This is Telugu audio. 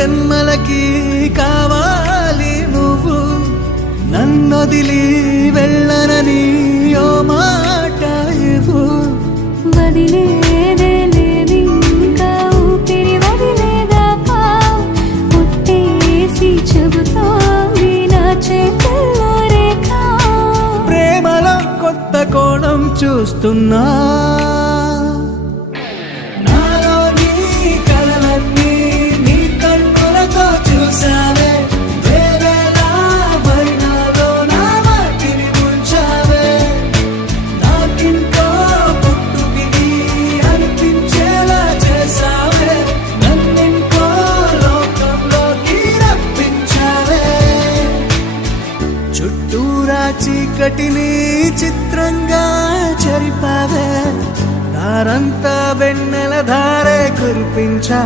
జన్మలకి కావాలి నువ్వు, నన్నొదిలి వెళ్ళనని ఓ మాట ఇవ్వు. వదిలేదే లేదింకా ఊపిరి వదిలేదాకా పుట్టేసి చెబుతోంది నా చేతుల్లో రేఖ. ప్రేమలో కొత్త కోణం చూస్తున్నా, నాలో నీ కలలన్నీ నీ కన్నులతో చూసావే, వేరేలా మైనాలో నా వాటిని ముంచావే. నాకింకో పుట్టుకిని అనిపించేలా చేసావే, నన్నింకో లోకంలోకి రప్పించావే. చుట్టూరా చీకటిని చిత్రంగా చెరిపావే, దారంతా వెన్నెల ధారే కురిపించా.